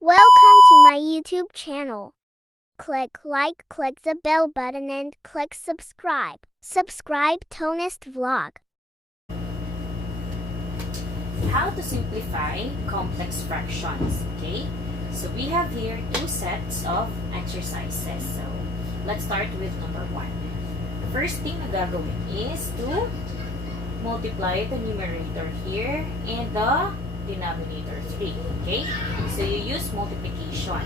Welcome to my YouTube channel. Click like, click the bell button and click subscribe. Subscribe Tonest Vlog. How to simplify complex fractions, okay? So we have here two sets of exercises. So let's start with number 1. The first thing na gagawin is to multiply the numerator here and the denominator 3, okay? So you use multiplication.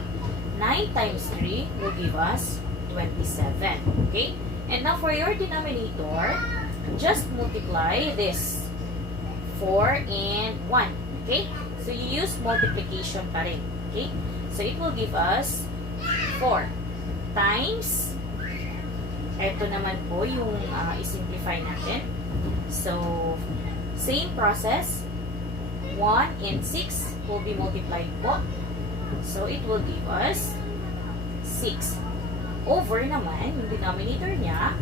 9 times 3 will give us 27, okay? And now for your denominator, just multiply this 4 and 1, okay? So you use multiplication pa rin, okay? So it will give us 4 times, eto naman po yung isimplify natin. So, same process, 1 and 6 will be multiplied po. So, it will give us 6. Over naman, yung denominator niya,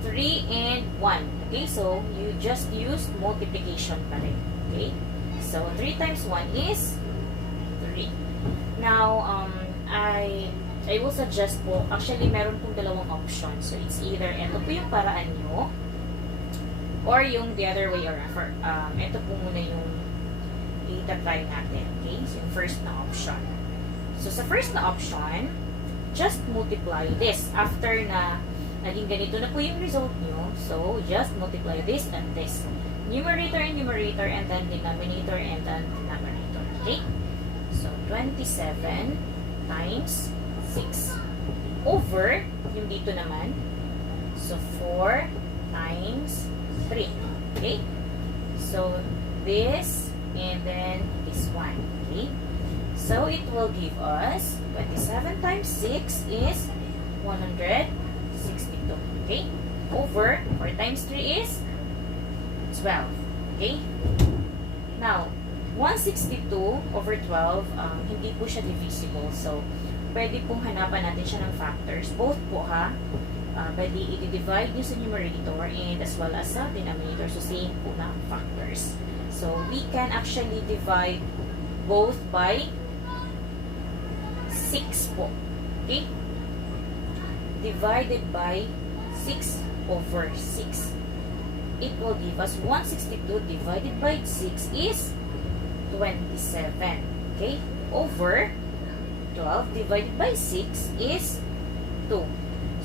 3 and 1. Okay, so, you just use multiplication pa rin. Okay? So, 3 times 1 is 3. Now, I will suggest po, actually, meron pong dalawang options. So, it's either, ito po yung paraan nyo, or yung the other way around. Ito po muna yung itatry natin. Okay? So, yung first na option. So, sa first na option, just multiply this. After na naging ganito na po yung result nyo, so, just multiply this and this. Numerator and numerator, and then denominator and then denominator. Okay? So, 27 times 6 over yung dito naman. So, 4 times 3. Okay? So, this and then this one. Okay? So, it will give us 27 times 6 is 162. Okay? Over 4 times 3 is 12. Okay? Now, 162 over 12, hindi po siya divisible. So, pwede pong hanapan natin siya ng factors. Both po ha. Pwede i-divide nyo sa numerator and as well as sa denominator. So, same po na factors. So, we can actually divide both by 6 po. Okay? Divided by 6 over 6. It will give us 162 divided by 6 is 27. Okay? Over 12 divided by 6 is 2.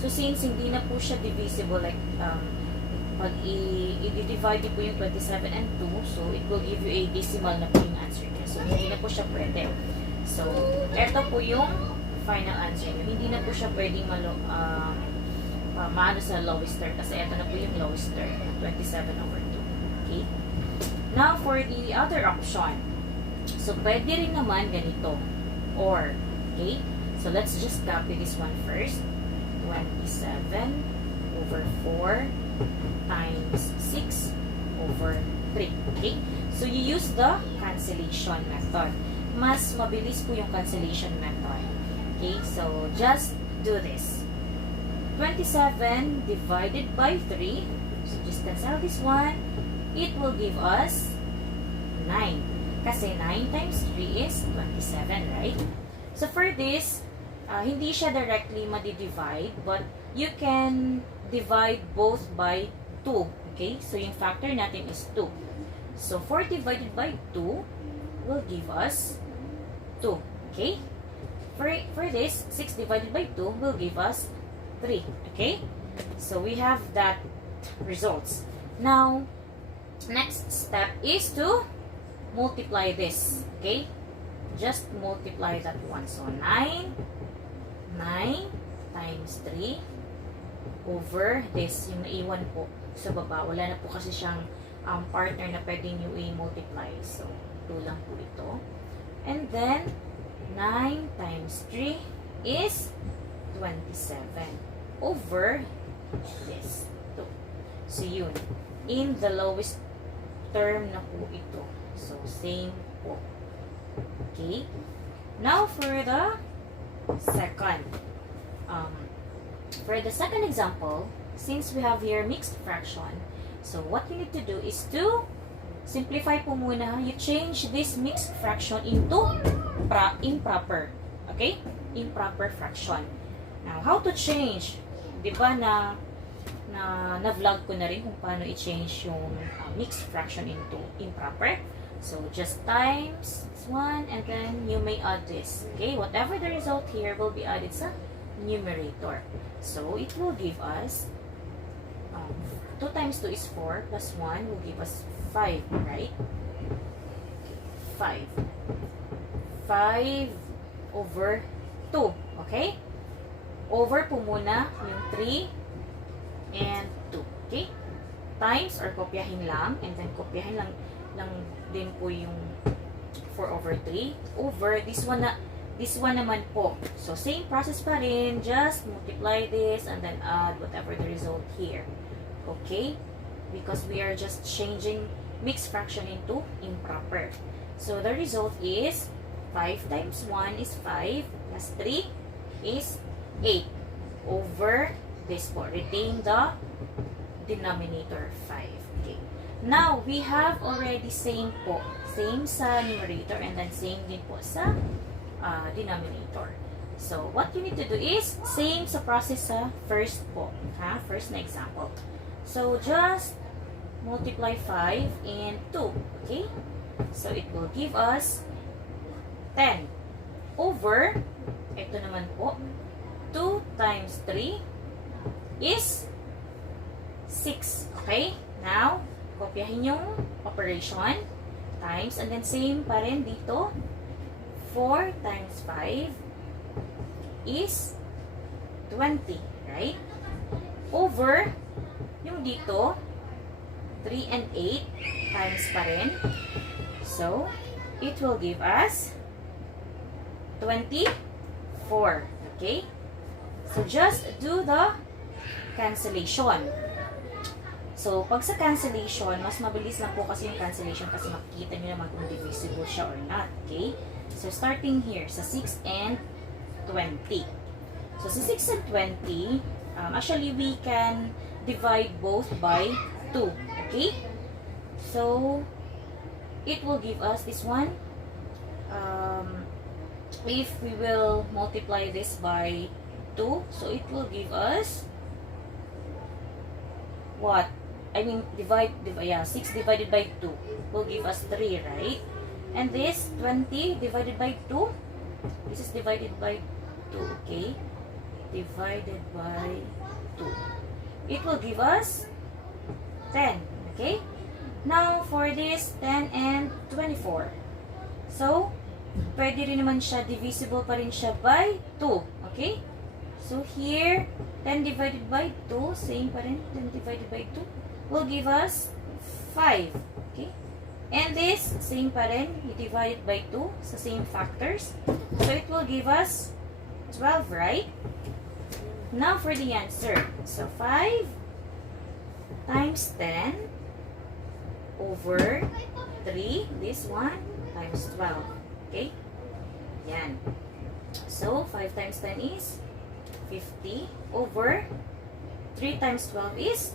So, since hindi na po siya divisible, like, pag i-divide po yung 27 and 2, so, it will give you a decimal na po yung answer niya. So, hindi na po siya pwede. So, eto po yung final answer niyo. Hindi na po siya pwedeng maano sa lowest term, kasi eto na po yung lowest term, 27 over 2. Okay? Now, for the other option, so, pwede rin naman ganito. Or, okay? So, let's just copy this one first. 27 over 4 times 6 over 3. Okay? So, you use the cancellation method. Mas mabilis po yung cancellation method. Okay? So, just do this. 27 divided by 3. So, just cancel this one. It will give us 9. Kasi 9 times 3 is 27, right? So, for this, hindi siya directly madi-divide, but you can divide both by 2. Okay? So, yung factor natin is 2. So, 4 divided by 2 will give us 2. Okay? For this, 6 divided by 2 will give us 3. Okay? So, we have that results. Now, next step is to multiply this. Okay? Just multiply that one. So, 9 times 3 over this, yung naiwan po sa baba. Wala na po kasi siyang partner na pwede nyo i-multiply. So, 2 lang po ito. And then, 9 times 3 is 27 over this 2. So, yun. In the lowest term na po ito. So, same po. Okay? Now, for the second. For the second example, since we have here mixed fraction, so what you need to do is to simplify po muna. You change this mixed fraction into improper. Okay? Improper fraction. Now, how to change? Diba na-vlog ko na rin kung paano i-change yung mixed fraction into improper. So, just times this one, and then you may add this. Okay? Whatever the result here will be added sa numerator. So, it will give us 2 times 2 is 4, plus 1 will give us 5, right? 5. 5 over 2. Okay? Over po muna yung 3 and 2. Okay? Times or kopyahin lang, and then kopyahin lang din po yung 4 over 3 over this one naman po. So same process pa rin, just multiply this and then add whatever the result here. Okay? Because we are just changing mixed fraction into improper. So the result is 5 times 1 is 5 plus 3 is 8 over this po. Retain the denominator 5. Okay. Now, we have already same po. Same sa numerator and then same din po sa denominator. So, what you need to do is same sa process sa first po. First na example. So, just multiply 5 and 2. Okay? So, it will give us 10 over, ito naman po, 2 times 3 is 6. Okay? Now, kopyahin yung operation times and then same pa rin dito. 4 times 5 is 20. Right? Over yung dito 3 and 8 times pa rin. So, it will give us 24. Okay? So, just do the cancellation. So, pag sa cancellation, mas mabilis lang po kasi yung cancellation kasi makikita nyo naman kung divisible siya or not. Okay? So, starting here, sa 6 and 20. So, sa 6 and 20, actually, we can divide both by 2. Okay? So, it will give us this one. If we will multiply this by 2, so it will give us what? I mean, 6 divided by 2 will give us 3, right? And this 20 divided by 2, this is divided by 2, okay? Divided by 2. It will give us 10, okay? Now, for this, 10 and 24. So, pwede rin naman siya, divisible pa rin siya by 2, okay? So, here, 10 divided by 2, same pa rin, 10 divided by 2, will give us 5, okay? And this, same pa rin, you divide it by 2 sa same factors. So, it will give us 12, right? Now, for the answer. So, 5 times 10 over 3, this one, times 12. Okay? Yan. So, 5 times 10 is 50 over 3 times 12 is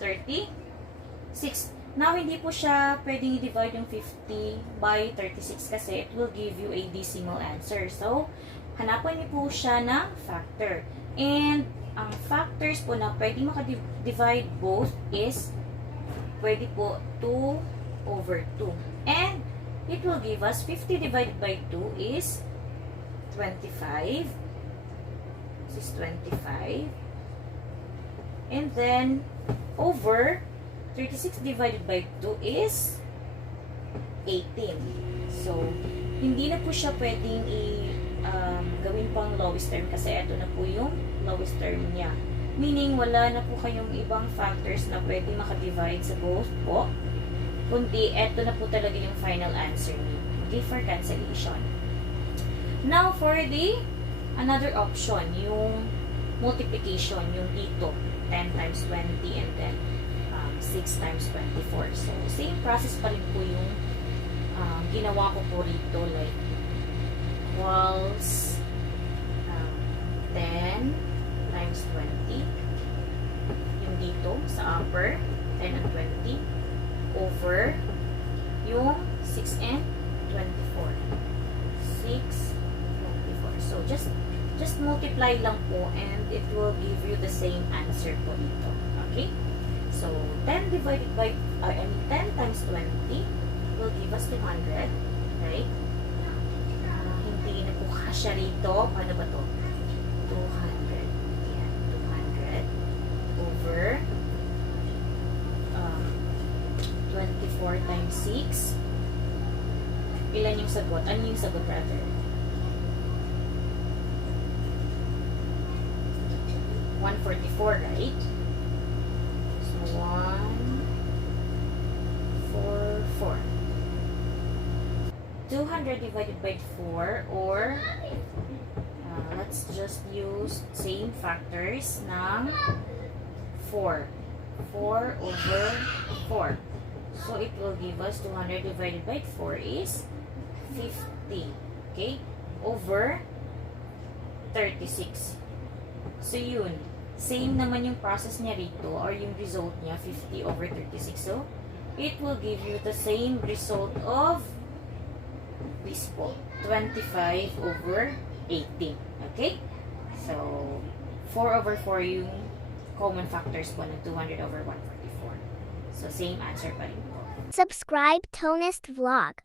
36. Now, hindi po siya pwedeng i-divide yung 50 by 36 kasi it will give you a decimal answer. So, hanapan niyo po siya ng factor. And, ang factors po na pwedeng maka-divide both is pwede po 2 over 2. And, it will give us 50 divided by 2 is 25. This is 25. And then, over 36 divided by 2 is 18. So, hindi na po siya pwedeng gawin pang lowest term kasi ito na po yung lowest term niya. Meaning, wala na po kayong ibang factors na pwedeng makadivide sa both po. Kundi, ito na po talaga yung final answer niyo. Okay, for cancellation. Now, for the another option, yung multiplication, yung dito, 10 times 20 and then 6 times 24. So, same process pa rin po yung ginawa ko po rito, like equals 10 times 20 yung dito sa upper 10 and 20 over yung 6 and 24. 6 just multiply lang po and it will give you the same answer po dito. Okay? So, 10 divided by, 10 times 20 will give us 200. Right? Hindi na po kasya rito. Paano ba to? 200. Yan, 200 over 24 times 6. Ilan yung sagot? Ano yung sagot, brother? 144, right? So, 144. 200 divided by 4, or let's just use same factors ng 4. 4 over 4. So, it will give us 200 divided by 4 is 50. Okay? Over 36. So, yun. Same naman yung process niya rito, or yung result niya, 50 over 36. So, it will give you the same result of this po, 25 over 18. Okay? So, 4 over 4 yung common factors po ng 200 over 144. So, same answer pa rin po. Subscribe Tonest Vlog.